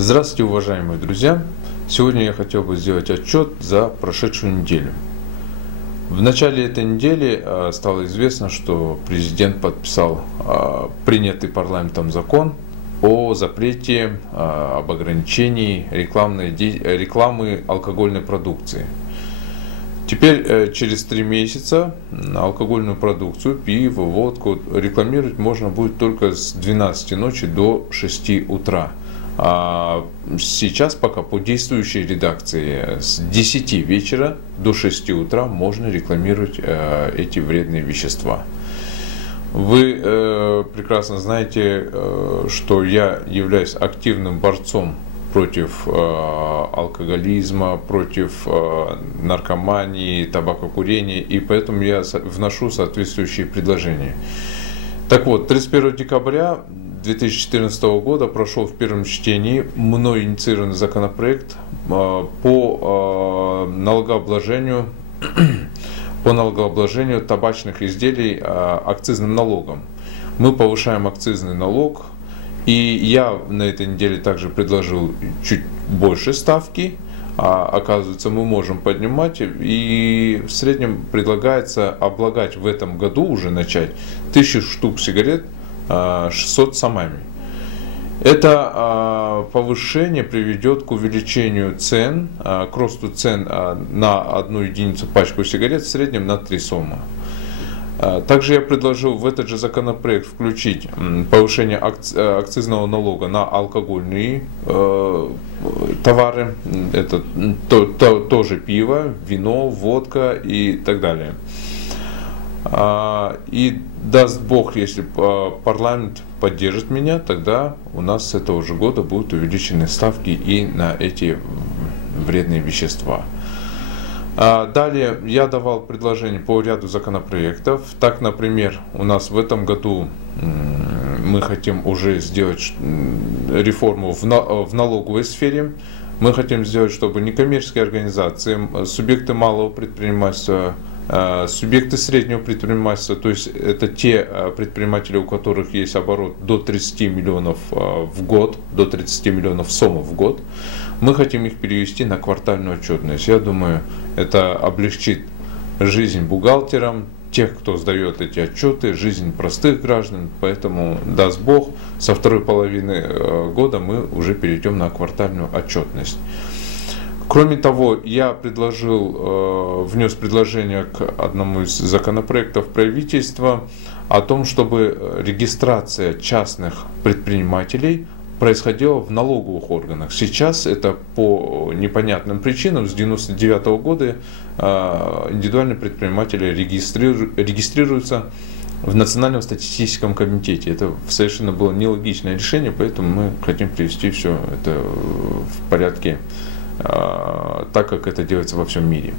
Здравствуйте, уважаемые друзья! Сегодня я хотел бы сделать отчет за прошедшую неделю. В начале этой недели стало известно, что президент подписал принятый парламентом закон о запрете, об ограничении рекламы алкогольной продукции. Теперь через 3 месяца алкогольную продукцию, пиво, водку рекламировать можно будет только с 12 ночи до 6 утра. А сейчас пока по действующей редакции с 10 вечера до 6 утра можно рекламировать эти вредные вещества. Вы прекрасно знаете, что я являюсь активным борцом против алкоголизма, против наркомании, табакокурения, и поэтому я вношу соответствующие предложения. Так вот, 31 декабря 2014 года прошел в первом чтении мной инициированный законопроект по налогообложению табачных изделий акцизным налогом. Мы повышаем акцизный налог, и я на этой неделе также предложил чуть больше ставки. Оказывается, мы можем поднимать, и в среднем предлагается облагать в этом году уже начать 1000 штук сигарет 600 сомами. Это повышение приведет к увеличению цен, к росту цен на 1 единицу пачку сигарет в среднем на 3 сома. Также я предложил в этот же законопроект включить повышение акцизного налога на алкогольные товары, это тоже пиво, вино, водка и так далее. И даст Бог, если парламент поддержит меня, тогда у нас с этого же года будут увеличены ставки и на эти вредные вещества. Далее я давал предложения по ряду законопроектов. Так, например, у нас в этом году мы хотим уже сделать реформу в налоговой сфере. Мы хотим сделать, чтобы некоммерческие организации, субъекты малого предпринимательства, субъекты среднего предпринимательства, то есть это те предприниматели, у которых есть оборот до 30 миллионов в год, до 30 миллионов сомов в год, мы хотим их перевести на квартальную отчетность. Я думаю, это облегчит жизнь бухгалтерам, тех, кто сдает эти отчеты, жизнь простых граждан, поэтому, даст Бог, со второй половины года мы уже перейдем на квартальную отчетность. Кроме того, я внес предложение к одному из законопроектов правительства о том, чтобы регистрация частных предпринимателей происходила в налоговых органах. Сейчас это по непонятным причинам с 1999 года индивидуальные предприниматели регистрируются в Национальном статистическом комитете. Это совершенно было нелогичное решение, поэтому мы хотим привести все это в порядке, так как это делается во всем мире.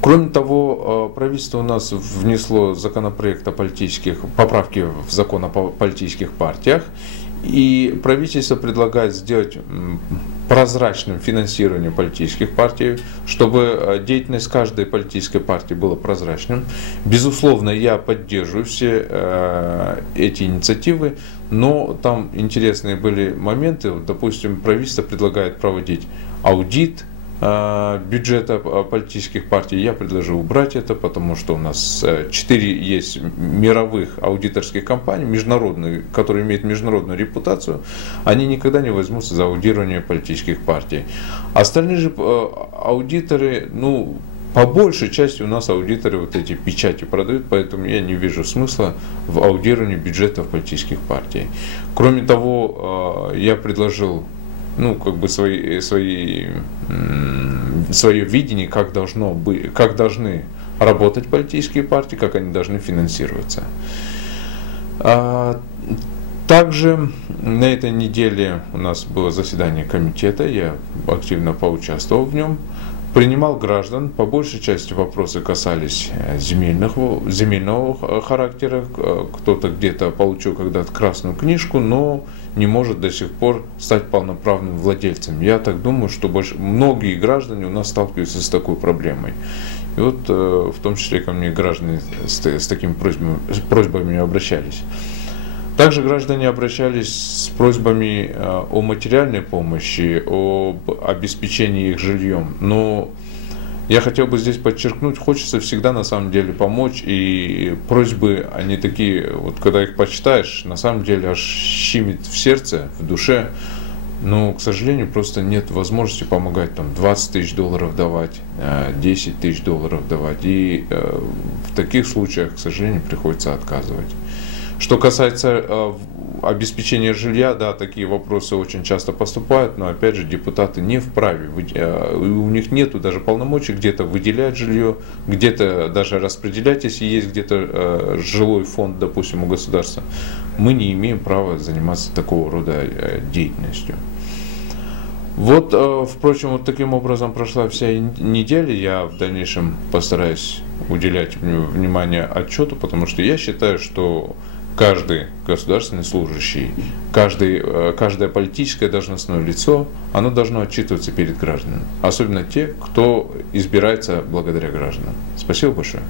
Кроме того, правительство у нас внесло законопроект о поправки в закон о политических партиях, и правительство предлагает сделать прозрачным финансирование политических партий, чтобы деятельность каждой политической партии была прозрачным. Безусловно, я поддерживаю все эти инициативы, но там интересные были моменты. Допустим, правительство предлагает проводить аудит бюджета политических партий. Я предложил убрать это, потому что у нас 4 есть мировых аудиторских компаний, международные, которые имеют международную репутацию, они никогда не возьмутся за аудирование политических партий. Остальные же аудиторы, по большей части у нас аудиторы вот эти печати продают, поэтому я не вижу смысла в аудировании бюджетов политических партий. Кроме того, я предложил свое видение, как должны работать политические партии, как они должны финансироваться. Также на этой неделе у нас было заседание комитета, я активно поучаствовал в нем. Принимал граждан, по большей части вопросы касались земельного характера, кто-то где-то получил когда-то красную книжку, но не может до сих пор стать полноправным владельцем. Я так думаю, что многие граждане у нас сталкиваются с такой проблемой. И вот в том числе ко мне граждане с такими просьбами обращались. Также граждане обращались с просьбами о материальной помощи, об обеспечении их жильем. Но я хотел бы здесь подчеркнуть, хочется всегда на самом деле помочь, и просьбы, они такие, вот когда их почитаешь, на самом деле аж щемит в сердце, в душе, но, к сожалению, просто нет возможности помогать, там, 20 тысяч долларов давать, 10 тысяч долларов давать, и в таких случаях, к сожалению, приходится отказывать. Что касается обеспечения жилья, да, такие вопросы очень часто поступают, но опять же депутаты не вправе, у них нету даже полномочий где-то выделять жилье, где-то даже распределять, если есть где-то жилой фонд, допустим, у государства. Мы не имеем права заниматься такого рода деятельностью. Вот, впрочем, вот таким образом прошла вся неделя. Я в дальнейшем постараюсь уделять внимание отчету, потому что я считаю, что каждый государственный служащий, каждое политическое должностное лицо, оно должно отчитываться перед гражданами. Особенно те, кто избирается благодаря гражданам. Спасибо большое.